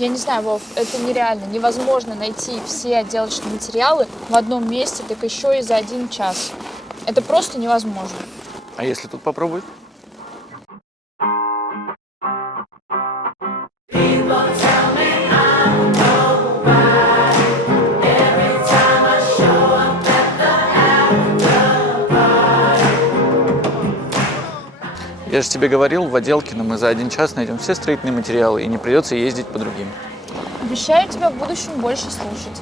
Я не знаю, Вов, это нереально. Невозможно найти все отделочные материалы в одном месте, так еще и за 1 час. Это просто невозможно. А если тут попробовать? Я же тебе говорил, в Отделкино мы за 1 час найдем все строительные материалы и не придется ездить по другим. Обещаю тебя в будущем больше слушать.